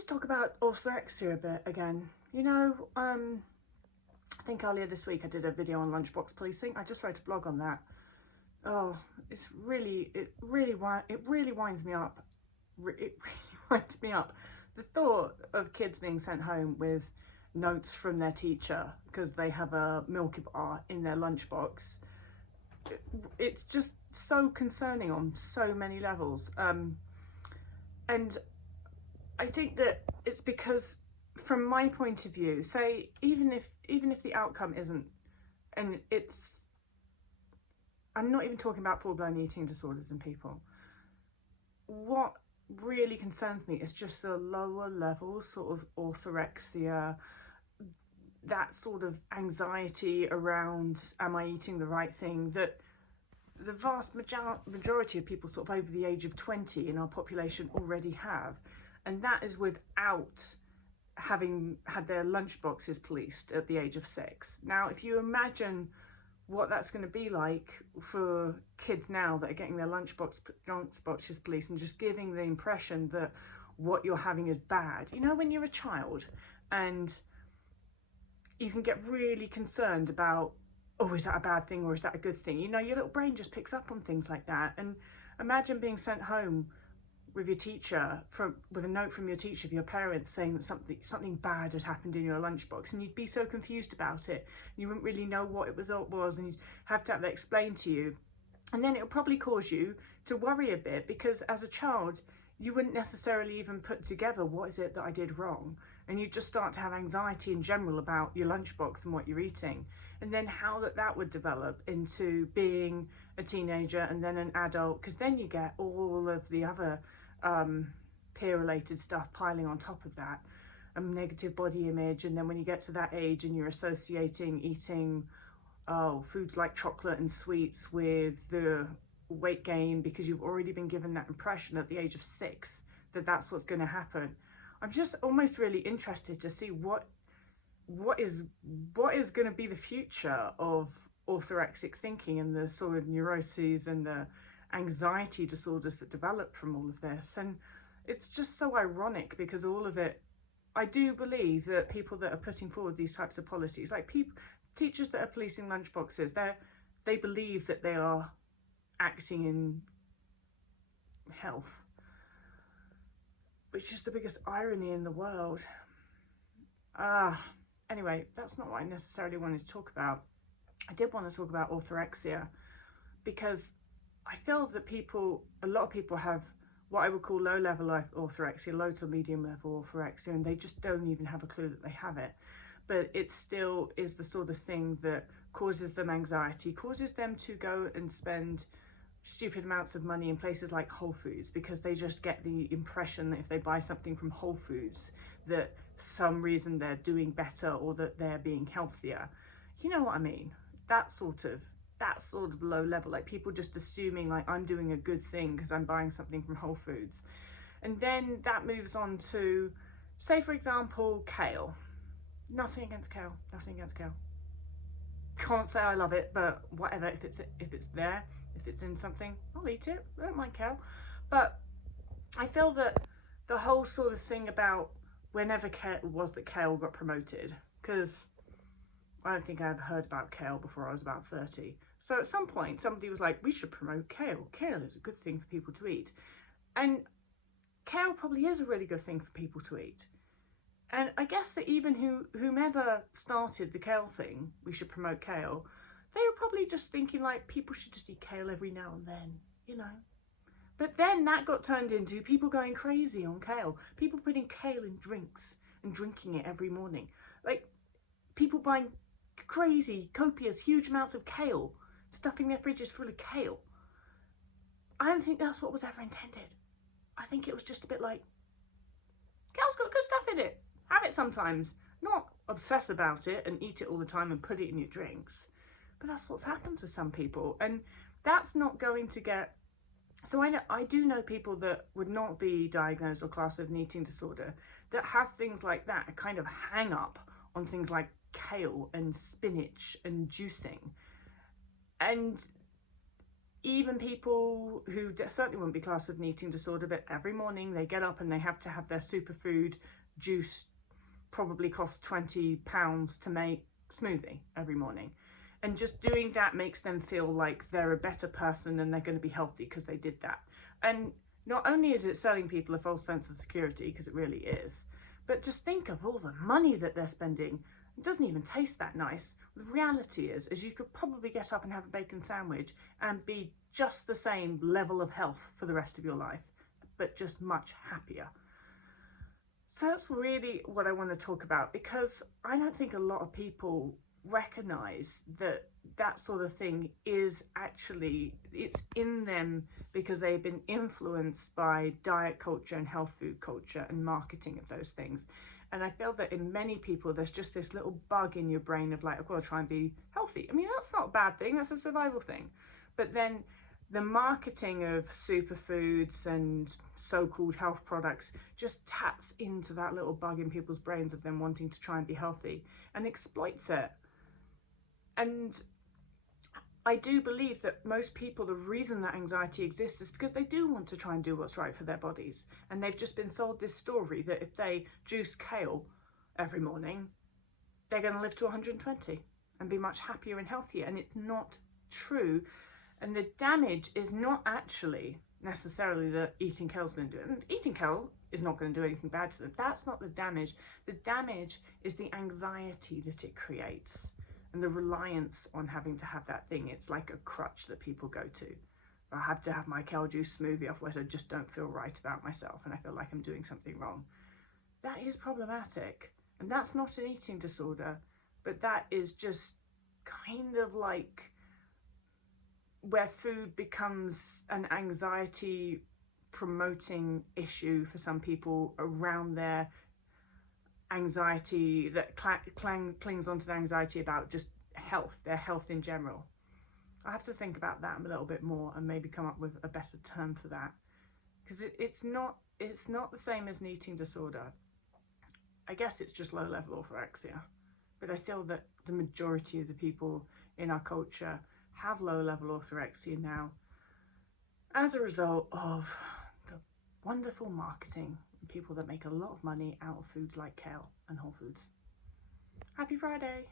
just talk about orthorexia a bit again. I think earlier this week I did a video on lunchbox policing. I just wrote a blog on that. Oh, it really winds me up. It really winds me up. The thought of kids being sent home with notes from their teacher because they have a Milky Bar in their lunchbox. It's just so concerning on so many levels. And I think that it's because, from my point of view, say even if the outcome isn't, and I'm not even talking about full-blown eating disorders in people. What really concerns me is just the lower level sort of orthorexia, that sort of anxiety around, am I eating the right thing, that the vast majority of people sort of over the age of 20 in our population already have. And that is without having had their lunchboxes policed at the age of 6. Now, if you imagine what that's going to be like for kids now that are getting their lunchboxes policed and just giving the impression that what you're having is bad. You know, when you're a child and you can get really concerned about, oh, is that a bad thing or is that a good thing? You know, your little brain just picks up on things like that. And imagine being sent home with your teacher, with a note from your teacher, of your parents saying that something bad had happened in your lunchbox, and you'd be so confused about it. You wouldn't really know what it was, and you'd have to have that explained to you. And then it'll probably cause you to worry a bit, because as a child, you wouldn't necessarily even put together, what is it that I did wrong? And you just start to have anxiety in general about your lunchbox and what you're eating. And then how that would develop into being a teenager and then an adult, because then you get all of the other peer-related stuff piling on top of that, negative body image. And then when you get to that age and you're associating eating foods like chocolate and sweets with the weight gain, because you've already been given that impression at the age of 6 that that's what's going to happen. I'm just almost really interested to see what is going to be the future of orthorexic thinking and the sort of neuroses and the anxiety disorders that develop from all of this. And it's just so ironic, because all of it, I do believe that people that are putting forward these types of policies, like teachers that are policing lunchboxes, they believe that they are acting in health, which is the biggest irony in the world. Anyway, that's not what I necessarily wanted to talk about. I did want to talk about orthorexia, because I feel that a lot of people have what I would call low-level orthorexia, low to medium-level orthorexia, and they just don't even have a clue that they have it. But it still is the sort of thing that causes them anxiety, causes them to go and spend stupid amounts of money in places like Whole Foods, because they just get the impression that if they buy something from Whole Foods, that some reason they're doing better or that they're being healthier. You know what I mean? That sort of low level, like people just assuming like I'm doing a good thing because I'm buying something from Whole Foods. And then that moves on to, say for example, kale. Nothing against kale, nothing against kale. Can't say I love it, but whatever, if it's there, if it's in something, I'll eat it. I don't mind kale. But I feel that the whole sort of thing about whenever kale was that kale got promoted, because I don't think I ever heard about kale before I was about 30. So at some point, somebody was like, we should promote kale. Kale is a good thing for people to eat. And kale probably is a really good thing for people to eat. And I guess that even whomever started the kale thing, we should promote kale, they were probably just thinking like, people should just eat kale every now and then, you know. But then that got turned into people going crazy on kale. People putting kale in drinks and drinking it every morning. Like, people buying crazy, copious, huge amounts of kale, stuffing their fridges full of kale. I don't think that's what was ever intended. I think it was just a bit like, kale's got good stuff in it. Have it sometimes. Not obsess about it and eat it all the time and put it in your drinks. But that's what happens with some people. And that's not going to get... So I do know people that would not be diagnosed or classed with an eating disorder that have things like that, a kind of hang up on things like kale and spinach and juicing. And even people who certainly wouldn't be classed as an eating disorder, but every morning they get up and they have to have their superfood juice, probably costs £20 to make smoothie every morning. And just doing that makes them feel like they're a better person and they're going to be healthy because they did that. And not only is it selling people a false sense of security, because it really is, but just think of all the money that they're spending. It doesn't even taste that nice. The reality is you could probably get up and have a bacon sandwich and be just the same level of health for the rest of your life, but just much happier. So that's really what I want to talk about, because I don't think a lot of people recognize that that sort of thing is actually, it's in them because they've been influenced by diet culture and health food culture and marketing of those things. And I feel that in many people, there's just this little bug in your brain of like, I've got to try and be healthy. I mean, that's not a bad thing, that's a survival thing. But then the marketing of superfoods and so-called health products just taps into that little bug in people's brains of them wanting to try and be healthy and exploits it. And I do believe that most people, the reason that anxiety exists is because they do want to try and do what's right for their bodies. And they've just been sold this story that if they juice kale every morning, they're going to live to 120 and be much happier and healthier. And it's not true. And the damage is not actually necessarily that eating kale's going to do it. And eating kale is not going to do anything bad to them. That's not the damage. The damage is the anxiety that it creates and the reliance on having to have that thing. It's like a crutch that people go to. I have to have my kale juice smoothie, otherwise I just don't feel right about myself and I feel like I'm doing something wrong. That is problematic. And that's not an eating disorder, but that is just kind of like where food becomes an anxiety promoting issue for some people around their anxiety that clings onto the anxiety about just health, their health in general. I have to think about that a little bit more and maybe come up with a better term for that, because it's not the same as an eating disorder. I guess it's just low level orthorexia, but I feel that the majority of the people in our culture have low level orthorexia now as a result of the wonderful marketing and people that make a lot of money out of foods like kale and whole foods. Happy Friday!